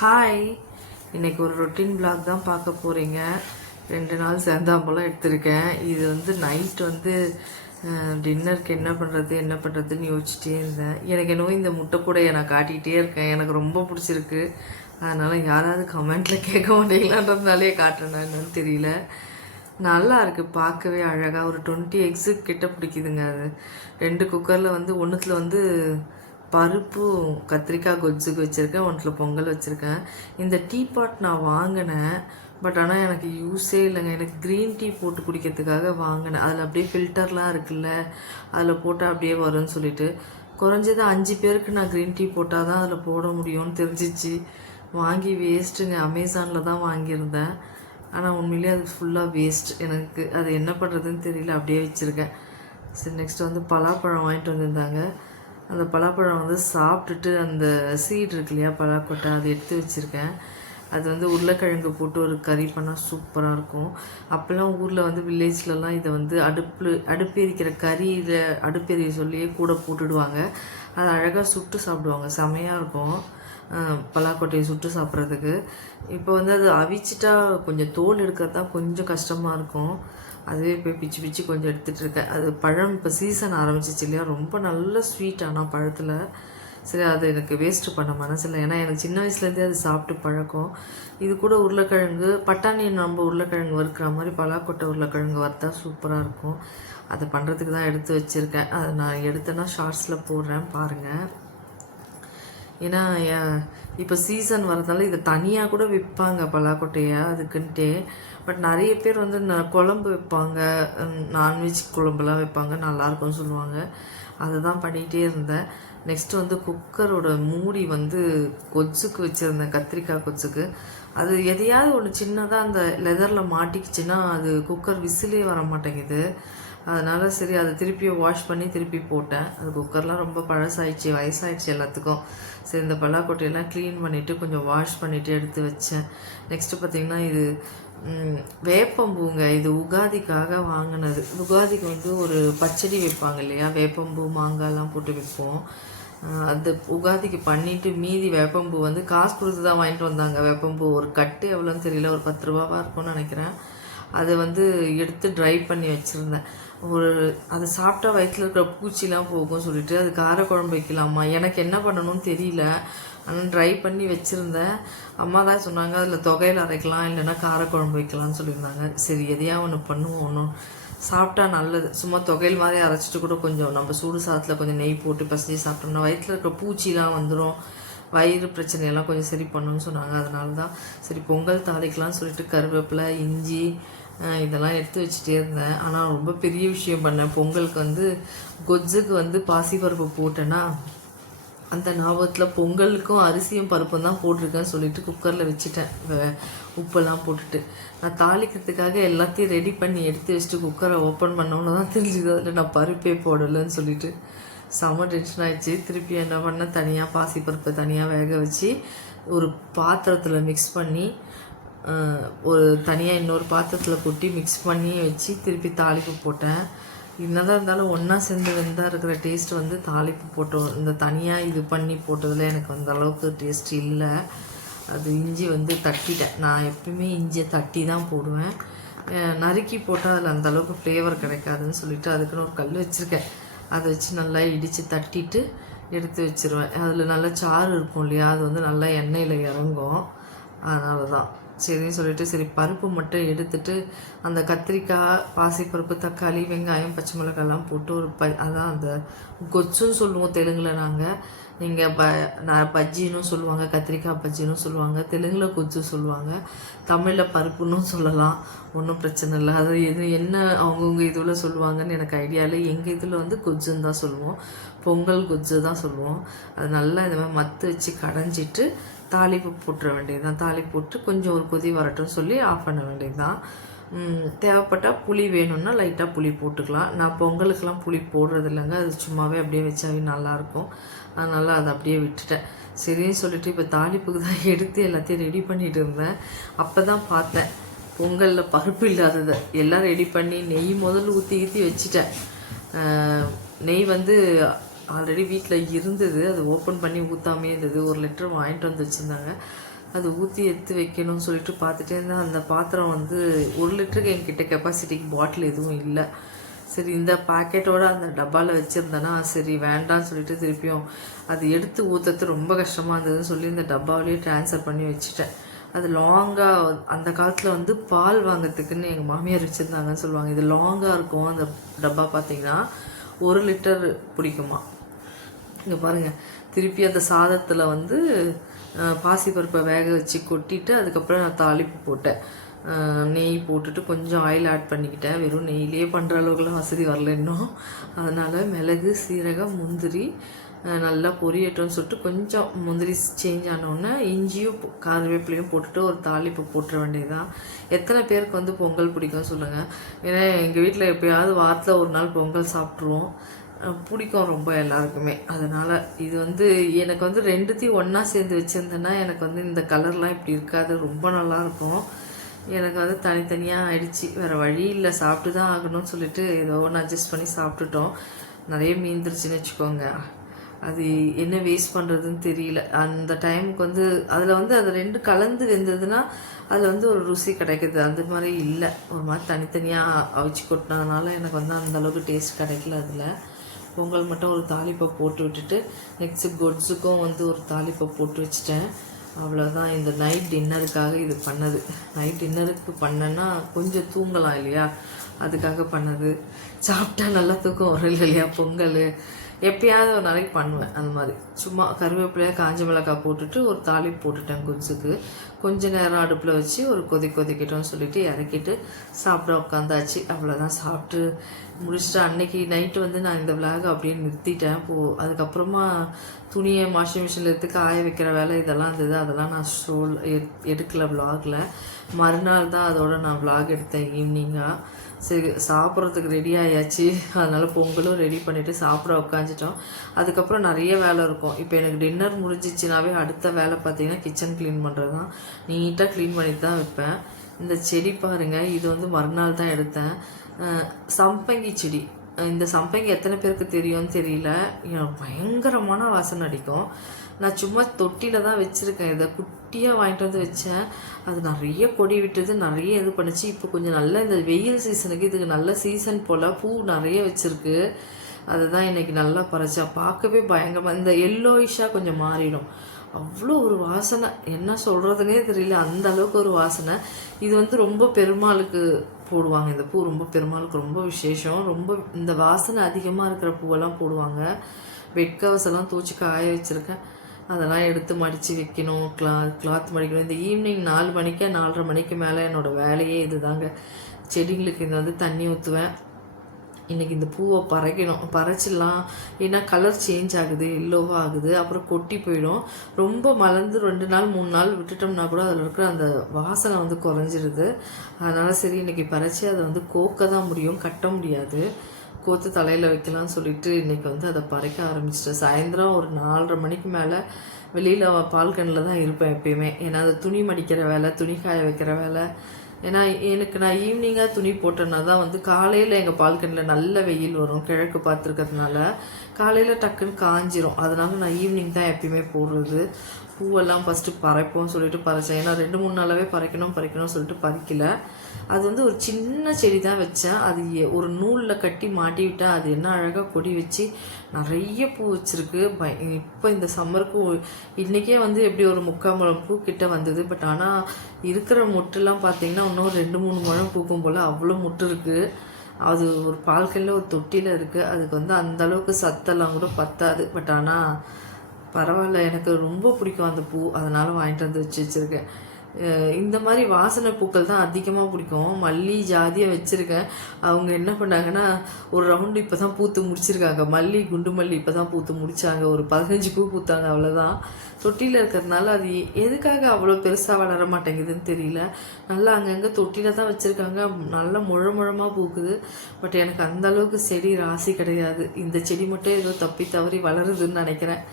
Hi, இன்றைக்கி ஒரு routine vlog தான் பார்க்க போகிறீங்க. 2 நாள் சேர்ந்தாம்பலம் எடுத்திருக்கேன். இது வந்து நைட் வந்து டின்னருக்கு என்ன பண்ணுறதுன்னு யோசிச்சிட்டே இருந்தேன். எனக்கு என்னவோ இந்த முட்டை கூடையை நான் காட்டிகிட்டே இருக்கேன். எனக்கு ரொம்ப பிடிச்சிருக்கு. அதனால் யாராவது கமெண்ட்டில் கேட்க மாட்டீங்களான்றதுனாலே காட்டுறேன்னா என்னன்னு தெரியல. நல்லா இருக்குது, பார்க்கவே அழகாக. ஒரு 20 எக்ஸு கிட்ட பிடிக்குதுங்க. அது 2 குக்கரில் வந்து ஒன்றுத்தில் வந்து பருப்பு கத்திரிக்காய் கொஜ்ஜுக்கு வச்சுருக்கேன், ஒன்றில் பொங்கல் வச்சுருக்கேன். இந்த டீ பாட் நான் வாங்கினேன், பட் ஆனால் எனக்கு யூஸே இல்லைங்க. எனக்கு க்ரீன் டீ போட்டு குடிக்கிறதுக்காக வாங்கினேன். அதில் அப்படியே ஃபில்டர்லாம் இருக்குல்ல, அதில் போட்டால் அப்படியே வரும்னு சொல்லிட்டு குறைஞ்சது 5 பேருக்கு நான் க்ரீன் டீ போட்டால் தான் அதில் போட முடியும்னு தெரிஞ்சிச்சு. வாங்கி வேஸ்ட்டுங்க. அமேசானில் தான் வாங்கியிருந்தேன். ஆனால் உண்மையிலே அது ஃபுல்லாக வேஸ்ட். எனக்கு அது என்ன பண்ணுறதுன்னு தெரியல, அப்படியே வச்சுருக்கேன். சரி, நெக்ஸ்ட் வந்து பலாப்பழம் வாங்கிட்டு வந்திருந்தாங்க. அந்த பலாப்பழம் வந்து சாப்பிட்டுட்டு அந்த சீடு இருக்கு இல்லையா, பலாக்கொட்டை, அதை எடுத்து வச்சுருக்கேன். அது வந்து உருளைக்கிழங்கு போட்டு ஒரு கறி பண்ணால் சூப்பராக இருக்கும். அப்போல்லாம் ஊரில் வந்து வில்லேஜ்லலாம் இதை வந்து அடுப்பு எரிக்கிற கறியில் அடுப்பு எரிய சொல்லியே கூட போட்டுடுவாங்க. அதை அழகாக சுட்டு சாப்பிடுவாங்க, செமையாக இருக்கும் பலாக்கொட்டையை சுட்டு சாப்பிட்றதுக்கு. இப்போ வந்து அது அவிச்சிட்டா கொஞ்சம் தோல் எடுக்கிறது தான் கொஞ்சம் கஷ்டமாக இருக்கும். அதுவே போய் பிச்சு பிச்சு கொஞ்சம் எடுத்துகிட்டு இருக்கேன். அது பழம் இப்போ சீசன் ஆரம்பிச்சிச்சு இல்லையா, ரொம்ப நல்ல ஸ்வீட். ஆனால் பழத்தில் சரி, அது எனக்கு வேஸ்ட்டு பண்ண மனசில்லை. ஏன்னா எனக்கு சின்ன வயசுலேருந்தே அது சாப்பிட்டு பழக்கம். இது கூட உருளைக்கிழங்கு பட்டாணி, நம்ம உருளைக்கிழங்கு வறுக்கிற மாதிரி பலாக்கொட்டை உருளைக்கிழங்கு வறுத்தா சூப்பராக இருக்கும். அது பண்ணுறதுக்கு தான் எடுத்து வச்சுருக்கேன். அதை நான் எடுத்தேன்னா ஷார்ட்ஸில் போடுறேன் பாருங்கள். ஏன்னா இப்போ சீசன் வரதால இதை தனியாக கூட விற்பாங்க பலாக்கொட்டையை அதுக்குன்ட்டே. பட் நிறைய பேர் வந்து குழம்பு வைப்பாங்க, நான்வெஜ் குழம்புலாம் வைப்பாங்க, நல்லாயிருக்கும்னு சொல்லுவாங்க. அதை தான் பண்ணிகிட்டே இருந்தேன். நெக்ஸ்ட்டு வந்து குக்கரோட மூடி வந்து கொஜ்ஜுக்கு வச்சுருந்தேன், கத்திரிக்காய் கொஜ்ஜுக்கு. அது எதையாவது ஒன்று சின்னதாக அந்த லெதரில் மாட்டிக்கிச்சுன்னா அது குக்கர் விசிலே வர மாட்டேங்குது. அதனால் சரி, அதை திருப்பி வாஷ் பண்ணி திருப்பி போட்டேன். அது குக்கர்லாம் ரொம்ப பழசாயிடுச்சு, வயசாகிடுச்சு எல்லாத்துக்கும். சரி, இந்த பல்லாக்கொட்டையெல்லாம் க்ளீன் பண்ணிவிட்டு கொஞ்சம் வாஷ் பண்ணிவிட்டு எடுத்து வச்சேன். நெக்ஸ்ட்டு பார்த்திங்கன்னா இது வேப்பம்பூங்க. இது உகாதிக்காக வாங்கினது. உகாதிக்கு வந்து ஒரு பச்சடி வைப்பாங்க இல்லையா, வேப்பம்பூ மாங்காய்லாம் போட்டு வைப்போம். அந்த உகாதிக்கு பண்ணிவிட்டு மீதி வேப்பம்பூ வந்து காசு கொடுத்து தான் வாங்கிட்டு வந்தாங்க. வேப்பம்பூ ஒரு கட்டு எவ்வளோன்னு தெரியல, ஒரு 10 ரூபாவாக இருக்கும்னு நினைக்கிறேன். அதை வந்து எடுத்து ட்ரை பண்ணி வச்சுருந்தேன். அதை சாப்பிட்டா வயிற்றில் இருக்கிற பூச்சிலாம் போகும் சொல்லிட்டு அது காரக்குழம்பு வைக்கலாமா, எனக்கு என்ன பண்ணணும்னு தெரியல. ஆனால் ட்ரை பண்ணி வச்சுருந்தேன். அம்மா தான் சொன்னாங்க அதில் தொகையில் அரைக்கலாம், இல்லைன்னா காரக்குழம்பு வைக்கலாம்னு சொல்லியிருந்தாங்க. சரி, எதையா ஒன்று பண்ணுவோம், ஒன்றும் சாப்பிட்டா நல்லது. சும்மா தொகையில் மாதிரி அரைச்சிட்டு கூட கொஞ்சம் நம்ம சூடு சாதத்தில் கொஞ்சம் நெய் போட்டு பசஞ்சு சாப்பிட்டோம்னா வயிற்றில் இருக்கிற பூச்சிலாம் வந்துடும், வயிறு பிரச்சனையெல்லாம் கொஞ்சம் சரி பண்ணணும்னு சொன்னாங்க. அதனால தான் சரி பொங்கல் தாளிக்கலாம்னு சொல்லிட்டு கருவேப்பிலை, இஞ்சி இதெல்லாம் எடுத்து வச்சுட்டே இருந்தேன். ஆனால் ரொம்ப பெரிய விஷயம் பண்ணேன். பொங்கலுக்கு வந்து கொஜ்ஜுக்கு வந்து பாசிப்பருப்பு போட்டேன்னா அந்த ஞாபகத்தில் பொங்கலுக்கும் அரிசியும் பருப்பும் தான் போட்டிருக்கேன்னு சொல்லிட்டு குக்கரில் வச்சுட்டேன், உப்பெல்லாம் போட்டுட்டு. நான் தாளிக்கிறதுக்காக எல்லாத்தையும் ரெடி பண்ணி எடுத்து வச்சுட்டு குக்கரை ஓப்பன் பண்ணோன்னு தான் தெரிஞ்சுது அதில் நான் பருப்பே போடலைன்னு சொல்லிட்டு செம டென்ஷன் ஆகிடுச்சு. திருப்பி என்ன பண்ணேன், தனியாக பாசிப்பருப்பை தனியாக வேக வச்சு ஒரு பாத்திரத்தில் மிக்ஸ் பண்ணி ஒரு தனியாக இன்னொரு பாத்திரத்தில் கொட்டி மிக்ஸ் பண்ணி வச்சு திருப்பி தாளிப்பு போட்டேன். என்னதான் இருந்தாலும் ஒன்றா சேர்ந்து வெந்தால் இருக்கிற டேஸ்ட் வந்து தாளிப்பு போட்டோம். இந்த தனியாக இது பண்ணி போட்டதில் எனக்கு அந்த அளவுக்கு டேஸ்ட் இல்லை. அது இஞ்சி வந்து தட்டிட்டேன். நான் எப்பயுமே இஞ்சியை தட்டி தான் போடுவேன். நறுக்கி போட்டால் அதில் அந்தளவுக்கு ஃப்ளேவர் கிடைக்காதுன்னு சொல்லிட்டு அதுக்குன்னு ஒரு கல் வச்சுருக்கேன். அதை வச்சு நல்லா இடித்து தட்டிட்டு எடுத்து வச்சுருவேன். அதில் நல்லா சாறு இருக்கும் இல்லையா, அது வந்து நல்லா எண்ணெயில் இறங்கும். அதனால தான் சரின்னு சொல்லிட்டு சரி பருப்பு மட்டும் எடுத்துட்டு அந்த கத்திரிக்காய், பாசிப்பருப்பு, தக்காளி, வெங்காயம், பச்சை மிளகாய்லாம் போட்டு ஒரு அதான் அந்த கொச்சுன்னு சொல்லுவோம் தெலுங்கில் நாங்கள். நீங்கள் பஜ்ஜின்னு சொல்லுவாங்க, கத்திரிக்காய் பஜ்ஜின்னு சொல்லுவாங்க, தெலுங்கில் கொச்சு சொல்லுவாங்க, தமிழில் பருப்புன்னு சொல்லலாம். ஒன்றும் பிரச்சனை இல்லை. அது என்ன அவங்கவுங்க இதில் சொல்லுவாங்கன்னு எனக்கு ஐடியா இல்லை. எங்கள் இதில் வந்து கொஜ்ஜுன்னு தான் சொல்லுவோம், பொங்கல் கொஜ்ஜு தான் சொல்லுவோம். அது நல்லா இந்த மாதிரி மத்து வச்சு கடைஞ்சிட்டு தாளிப்பு போட்டுற வேண்டியது தான். தாளிப்பு போட்டு கொஞ்சம் ஒரு கொதி வரட்டும்னு சொல்லி ஆஃப் பண்ண வேண்டியது தான். தேவைப்பட்டால் புளி வேணும்னா லைட்டாக புளி போட்டுக்கலாம். நான் பொங்கலுக்கெலாம் புளி போடுறது இல்லைங்க, அது சும்மாவே அப்படியே வச்சாவே நல்லாயிருக்கும். அதனால் அதை அப்படியே விட்டுட்டேன். சரின்னு சொல்லிட்டு இப்போ தாளிப்புக்கு தான் எடுத்து எல்லாத்தையும் ரெடி பண்ணிகிட்டு இருந்தேன். அப்போ தான் பார்த்தேன் பொங்கலில் பருப்பு இல்லாததை. எல்லாம் ரெடி பண்ணி நெய் முதல்ல ஊற்றி வச்சுட்டேன். நெய் வந்து ஆல்ரெடி வீட்டில் இருந்தது, அது ஓப்பன் பண்ணி ஊற்றாமே இருந்தது. 1 லிட்டர் வாங்கிட்டு வந்து வச்சுருந்தாங்க. அது ஊற்றி எடுத்து வைக்கணும்னு சொல்லிட்டு பார்த்துட்டே இருந்தேன். அந்த பாத்திரம் வந்து 1 லிட்டருக்கு என்கிட்ட கெப்பாசிட்டிக்கு பாட்டில் எதுவும் இல்லை. சரி இந்த பாக்கெட்டோடு அந்த டப்பாவில் வச்சுருந்தேன்னா சரி வேண்டான்னு சொல்லிட்டு திருப்பியும் அது எடுத்து ஊற்றுறது ரொம்ப கஷ்டமாக இருந்ததுன்னு சொல்லி இந்த டப்பாவிலேயே ட்ரான்ஸ்ஃபர் பண்ணி வச்சுட்டேன். அது லாங்காக அந்த காலத்தில் வந்து பால் வாங்கிறதுக்குன்னு எங்கள் மாமியார் வச்சுருந்தாங்கன்னு சொல்லுவாங்க. இது லாங்காக இருக்கும். அந்த டப்பா பார்த்திங்கன்னா 1 லிட்டர் பிடிக்குமா. இங்கே பாருங்கள், திருப்பி அந்த சாதத்தில் வந்து பாசிப்பருப்பை வேக வச்சு கொட்டிட்டு அதுக்கப்புறம் நான் தாளிப்பு போட்டேன். நெய் போட்டுட்டு கொஞ்சம் ஆயில் ஆட் பண்ணிக்கிட்டேன். வெறும் நெய்லேயே பண்ணுற அளவுக்குலாம் வசதி வரல இன்னும். அதனால் மிளகு, சீரகம், முந்திரி நல்லா பொரியட்டும்னு சொல்லிட்டு கொஞ்சம் முந்திரி சேஞ்ச் ஆனோடனே இஞ்சியும் கருவேப்பிலையும் போட்டுட்டு ஒரு தாளிப்பு போட்டுற வேண்டியதுதான். எத்தனை பேருக்கு வந்து பொங்கல் பிடிக்கும் சொல்லுங்கள். ஏன்னா எங்கள் வீட்டில் எப்போயாவது வாரத்தில் ஒரு நாள் பொங்கல் சாப்பிட்ருவோம். பிடிக்கும் ரொம்ப எல்லாருக்குமே. அதனால் இது வந்து எனக்கு வந்து 2த்தையும் ஒன்றா சேர்ந்து வச்சுருந்தேன்னா எனக்கு வந்து இந்த கலர்லாம் இப்படி இருக்காது, ரொம்ப நல்லாயிருக்கும். எனக்கு வந்து தனித்தனியாக ஆயிடுச்சு, வேறு வழி இல்லை, சாப்பிட்டு தான் ஆகணும்னு சொல்லிட்டு ஏதோ ஒன்று அட்ஜஸ்ட் பண்ணி சாப்பிட்டுட்டோம். நிறைய மீந்துருச்சுன்னு வச்சுக்கோங்க. அது என்ன வேஸ்ட் பண்ணுறதுன்னு தெரியல. அந்த டைமுக்கு வந்து அதில் வந்து அது 2 கலந்து வெந்ததுன்னா அதில் வந்து ஒரு ருசி கிடைக்குது. அந்த மாதிரி இல்லை, ஒரு மாதிரி தனித்தனியாக அவிச்சு கொட்டினதுனால எனக்கு வந்து அந்தளவுக்கு டேஸ்ட் கிடைக்கல. அதில் பொங்கல் மட்டும் ஒரு தாளிப்பை போட்டு விட்டுட்டு நெக்ஸ்ட்டு கொட்ஸுக்கும் வந்து ஒரு தாளிப்பை போட்டு வச்சுட்டேன். அவ்வளோதான். இந்த நைட் டின்னருக்காக இது பண்ணது. நைட் டின்னருக்கு பண்ணேன்னா கொஞ்சம் தூங்கலாம் இல்லையா, அதுக்காக பண்ணது. சாப்பிட்டா நல்லா தூக்கம் வரும் இல்லையா. பொங்கல் எப்பயாவது ஒரு நாளைக்கு பண்ணுவேன். அந்த மாதிரி சும்மா கருவேப்பிலையாக காஞ்ச மிளகாய் போட்டுட்டு ஒரு தாளிப்பு போட்டுட்டேன் கொஜ்ஜுக்கு. கொஞ்ச நேரம் அடுப்பில் வச்சு ஒரு கொதிக்கட்டும்னு சொல்லிட்டு இறக்கிட்டு சாப்பிட உட்காந்தாச்சு. அவ்வளோதான். சாப்பிட்டு முடிச்சுட்டு அன்னைக்கு நைட்டு வந்து நான் இந்த விலாக அப்படியே நிறுத்திட்டேன். அதுக்கப்புறமா துணியை வாஷிங் மிஷினில் எடுத்து காய வைக்கிற வேலை இதெல்லாம் இருந்தது. அதெல்லாம் நான் எடுக்கலை விலாகில். மறுநாள் தான் அதோட நான் விலாக் எடுத்தேன் ஈவினிங்காக. சரி சாப்பிட்றதுக்கு ரெடி ஆயாச்சு. அதனால் பொங்கலும் ரெடி பண்ணிவிட்டு சாப்பிட உட்காந்துட்டோம். அதுக்கப்புறம் நிறைய வேலை இருக்கும். இப்போ எனக்கு டின்னர் முடிஞ்சிச்சுனாவே அடுத்த வேலை பார்த்திங்கன்னா கிச்சன் க்ளீன் பண்ணுறது தான். நீட்டாக க்ளீன் பண்ணிட்டு தான் வைப்பேன். இந்த செடி பாருங்கள், இது வந்து மறுநாள் தான் எடுத்தேன். சம்பங்கி செடி. இந்த சம்பங்கி எத்தனை பேருக்கு தெரியும்னு தெரியல. பயங்கரமான வாசனை அடிக்கும். நான் சும்மா தொட்டியில் தான் வச்சுருக்கேன். இதை குட்டியாக வாங்கிட்டு வந்து வச்சேன். அது நிறைய கொடி விட்டுது, நிறைய இது பண்ணிச்சு. இப்போ கொஞ்சம் நல்ல இந்த வெயில் சீசனுக்கு இதுக்கு நல்ல சீசன் போல் பூ நிறைய வச்சுருக்கு. அதுதான் இன்றைக்கி நல்லா பறிச்சா. பார்க்கவே பயங்கரமாக இந்த எல்லோயிஷாக கொஞ்சம் மாறிடும். அவ்வளோ ஒரு வாசனை, என்ன சொல்கிறதுனே தெரியல, அந்த அளவுக்கு ஒரு வாசனை. இது வந்து ரொம்ப பெருமாளுக்கு போடுவாங்க. இந்த பூ ரொம்ப பெருமாளுக்கு ரொம்ப விசேஷம். ரொம்ப இந்த வாசனை அதிகமாக இருக்கிற பூவெல்லாம் போடுவாங்க. வெட்கவசெல்லாம் தூச்சி காய வச்சுருக்கேன். அதெல்லாம் எடுத்து மடித்து வைக்கணும். கிளாத் மடிக்கணும். இந்த ஈவினிங் 4 மணிக்கு 4:30 மணிக்கு மேலே என்னோடய வேலையே இது தாங்க. செடிங்களுக்கு இந்த வந்து தண்ணி ஊற்றுவேன். இன்றைக்கி இந்த பூவை பறைச்சிடலாம். ஏன்னா கலர் சேஞ்ச் ஆகுது, எல்லோவாக ஆகுது, அப்புறம் கொட்டி போயிடும். ரொம்ப மலர்ந்து 2 நாள் 3 நாள் விட்டுட்டோம்னா கூட அதில் இருக்கிற அந்த வாசனை வந்து குறைஞ்சிருது. அதனால் சரி இன்றைக்கி பறித்து அதை வந்து கோக்க தான் முடியும், கட்ட முடியாது. கோத்து தலையில் வைக்கலாம்னு சொல்லிட்டு இன்றைக்கி வந்து அதை பறிக்க ஆரம்பிச்சிட்டேன். சாயந்தரம் ஒரு 4:30 மணிக்கு மேலே வெளியில் பால்கனில் தான் இருப்பேன் எப்பயுமே. ஏன்னா அது துணி மடிக்கிற வேலை, துணி காய வைக்கிற வேலை. ஏன்னா எனக்கு நான் ஈவினிங்காக துணி போட்டேன்னா தான் வந்து காலையில் எங்கள் பால்கனியில் நல்ல வெயில் வரும். கிழக்கு பார்த்துருக்கிறதுனால காலையில் டக்குன்னு காஞ்சிரும். அதனால் நான் ஈவினிங் தான் எப்பயுமே போடுறது. பூவெல்லாம் ஃபஸ்ட்டு பறிப்போம்னு சொல்லிட்டு பறித்தேன். ஏன்னா 2-3 நாளாகவே பறிக்கணும்னு சொல்லிட்டு பறிக்கல. அது வந்து ஒரு சின்ன செடி தான் வச்சேன். அது ஒரு நூலில் கட்டி மாட்டி விட்டால் அது என்ன அழகாக கொடி வச்சு நிறைய பூ வச்சுருக்கு. இப்போ இந்த சம்மருக்கு இன்றைக்கே வந்து எப்படி ஒரு 3/4 முழம் பூ கிட்ட வந்தது. பட் ஆனால் இருக்கிற மொட்டுலாம் பார்த்திங்கன்னா இன்னும் 2-3 முழம் பூக்கும் போல் அவ்வளோ மொட்டு இருக்குது. அது ஒரு பால்கனியில் ஒரு தொட்டியில் இருக்குது. அதுக்கு வந்து அந்தளவுக்கு சத்தெல்லாம் கூட பத்தாது. பட் ஆனால் பரவாயில்ல, எனக்கு ரொம்ப பிடிக்கும் அந்த பூ. அதனால் வாங்கிட்டு வந்து வச்சுருக்கேன். இந்த மாதிரி வாசனை பூக்கள் தான் அதிகமாக பிடிக்கும். மல்லி ஜாதியாக வச்சுருக்கேன். அவங்க என்ன பண்ணாங்கன்னா ஒரு ரவுண்டு இப்போ தான் பூத்து முடிச்சிருக்காங்க. மல்லி, குண்டு மல்லி இப்போ தான் பூத்து முடித்தாங்க. ஒரு 15 பூ பூத்தாங்க, அவ்வளோதான். தொட்டியில் இருக்கிறதுனால அது எதுக்காக அவ்வளோ பெருசாக வளர மாட்டேங்குதுன்னு தெரியல. நல்லா அங்கங்கே தொட்டியில் தான் வச்சுருக்காங்க. நல்லா முழமாக பூக்குது. பட் எனக்கு அந்தளவுக்கு செடி ராசி கிடையாது. இந்த செடி மட்டும் ஏதோ தப்பி தவறி வளருதுன்னு நினைக்கிறேன்.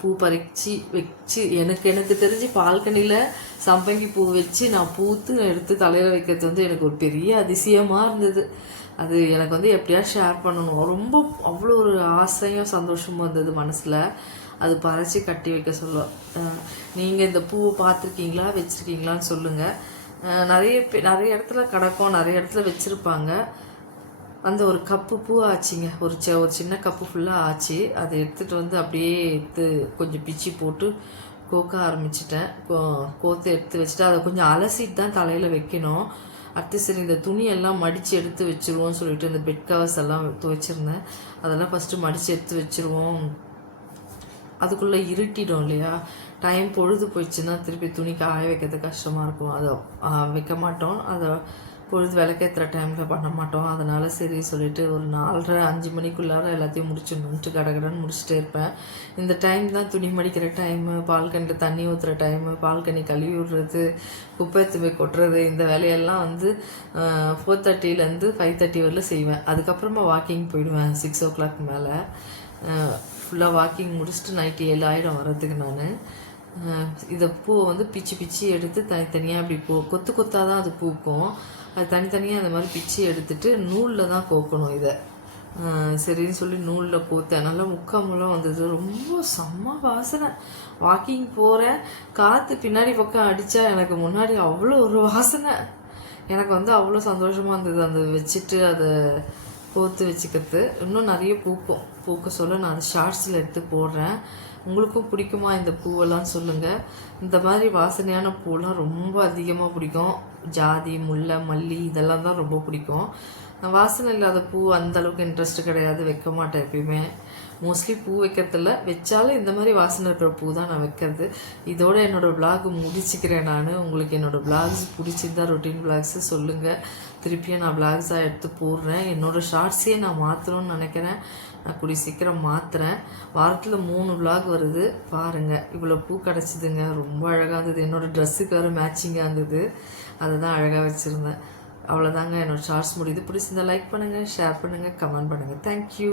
பூ பறித்து வச்சு எனக்கு தெரிஞ்சு பால்கனியில் சம்பங்கி பூ வச்சு நான் பூத்து எடுத்து தலையில் வைக்கிறது வந்து எனக்கு ஒரு பெரிய அதிசயமாக இருந்தது. அது எனக்கு வந்து எப்படியா ஷேர் பண்ணணும். ரொம்ப அவ்வளோ ஒரு ஆசையும் சந்தோஷமும் இருந்தது மனசில். அது பறித்து கட்டி வைக்க சொல்லும். நீங்கள் இந்த பூவை பார்த்துருக்கீங்களா, வச்சுருக்கீங்களான்னு சொல்லுங்கள். நிறைய இடத்துல கிடக்கும், நிறைய இடத்துல வச்சுருப்பாங்க. அந்த ஒரு கப்பு பூ ஆச்சுங்க, ஒரு சின்ன கப்பு ஃபுல்லாக ஆச்சு. அதை எடுத்துகிட்டு வந்து அப்படியே எடுத்து கொஞ்சம் பிச்சு போட்டு கோக்க ஆரம்பிச்சிட்டேன். கோத்து எடுத்து வச்சுட்டு அதை கொஞ்சம் அலசிட்டு தான் தலையில் வைக்கணும். அடுத்து சரி இந்த துணியெல்லாம் மடித்து எடுத்து வச்சுருவோம்னு சொல்லிட்டு இந்த பெட் கவர்ஸ் எல்லாம் துவைச்சிருந்தேன். அதெல்லாம் ஃபஸ்ட்டு மடித்து எடுத்து வச்சுருவோம், அதுக்குள்ளே இருட்டிடும் இல்லையா. டைம் பொழுது போயிடுச்சுன்னா திருப்பி துணி காய வைக்கிறது கஷ்டமாக இருக்கும். அதை வைக்க மாட்டோம், அதை பொழுது விளக்கேற்றுற டைமில் பண்ண மாட்டோம். அதனால் சரி சொல்லிவிட்டு ஒரு 4:30-5 மணிக்குள்ளார எல்லாத்தையும் முடிச்சிடணுன்ட்டு கடகடன்னு முடிச்சுட்டே இருப்பேன். இந்த டைம் தான் துணி மடிக்கிற டைமு, பால்கனியில் தண்ணி ஊற்றுற டைமு, பால்கனி கழுவி விடுறது, குப்பை எடுத்து கொட்டுறது, இந்த வேலையெல்லாம் வந்து 4:30லேருந்து 5:30 வரலும் செய்வேன். அதுக்கப்புறமா வாக்கிங் போயிடுவேன் 6 o'clock மேலே. ஃபுல்லாக வாக்கிங் முடிச்சுட்டு நைட்டு 7 ஆகிடும் வர்றதுக்கு. நான் இதை பூவை வந்து பிச்சு எடுத்து தனித்தனியாக அப்படி கொத்து கொத்தாக தான் அது பூக்கும். அது தனித்தனியாக அந்த மாதிரி பிச்சு எடுத்துட்டு நூலில் தான் கோக்கணும். இதை சரின்னு சொல்லி நூலில் கோத்தேன். நல்லா முக்காமூலம் வந்தது, ரொம்ப செம்ம வாசனை. வாக்கிங் போகிறேன், காற்று பின்னாடி பக்கம் அடித்தா எனக்கு முன்னாடி அவ்வளோ ஒரு வாசனை. எனக்கு வந்து அவ்வளோ சந்தோஷமாக இருந்தது அந்த வச்சுட்டு அதை கோத்து வச்சுக்கிறது. இன்னும் நிறைய பூக்க சொல்ல நான் அதை ஷார்ட்ஸில் எடுத்து போடுறேன். உங்களுக்கும் பிடிக்குமா இந்த பூவெல்லாம் சொல்லுங்கள். இந்த மாதிரி வாசனையான பூவெல்லாம் ரொம்ப அதிகமாக பிடிக்கும். ஜாதி, முல்லை, மல்லி இதெல்லாம் தான் ரொம்ப பிடிக்கும். வாசனை இல்லாத பூ அந்தளவுக்கு இன்ட்ரெஸ்ட் கிடையாது, வைக்க மாட்டேன் எப்பயுமே. மோஸ்ட்லி பூ வைக்கிறதில்ல, வச்சாலும் இந்த மாதிரி வாசனை இருக்கிற பூ தான் நான் வைக்கிறது. இதோட என்னோடய விளாக் முடிச்சுக்கிறேன் நான். உங்களுக்கு என்னோடய விளாக்ஸ் பிடிச்சிருந்தா ரொட்டீன் விளாக்ஸு சொல்லுங்கள். திருப்பியும் நான் விளாக்ஸாக எடுத்து போடுறேன். என்னோடய ஷார்ட்ஸையே நான் மாற்றணும்னு நினைக்கிறேன். நான் கூடிய சீக்கிரம் மாற்றுறேன். வாரத்தில் 3 விளாக் வருது பாருங்கள். இவ்வளோ பூ கிடச்சிதுங்க, ரொம்ப அழகாக இருந்தது. என்னோடய ட்ரெஸ்ஸுக்கு வேறு மேட்சிங்காக இருந்தது, அதை தான் அழகாக வச்சுருந்தேன். அவ்வளோதாங்க, என்னோடய ஷார்ட்ஸ் முடியுது. பிடிச்சிருந்தா லைக் பண்ணுங்கள், ஷேர் பண்ணுங்கள், கமெண்ட் பண்ணுங்கள். தேங்க்யூ.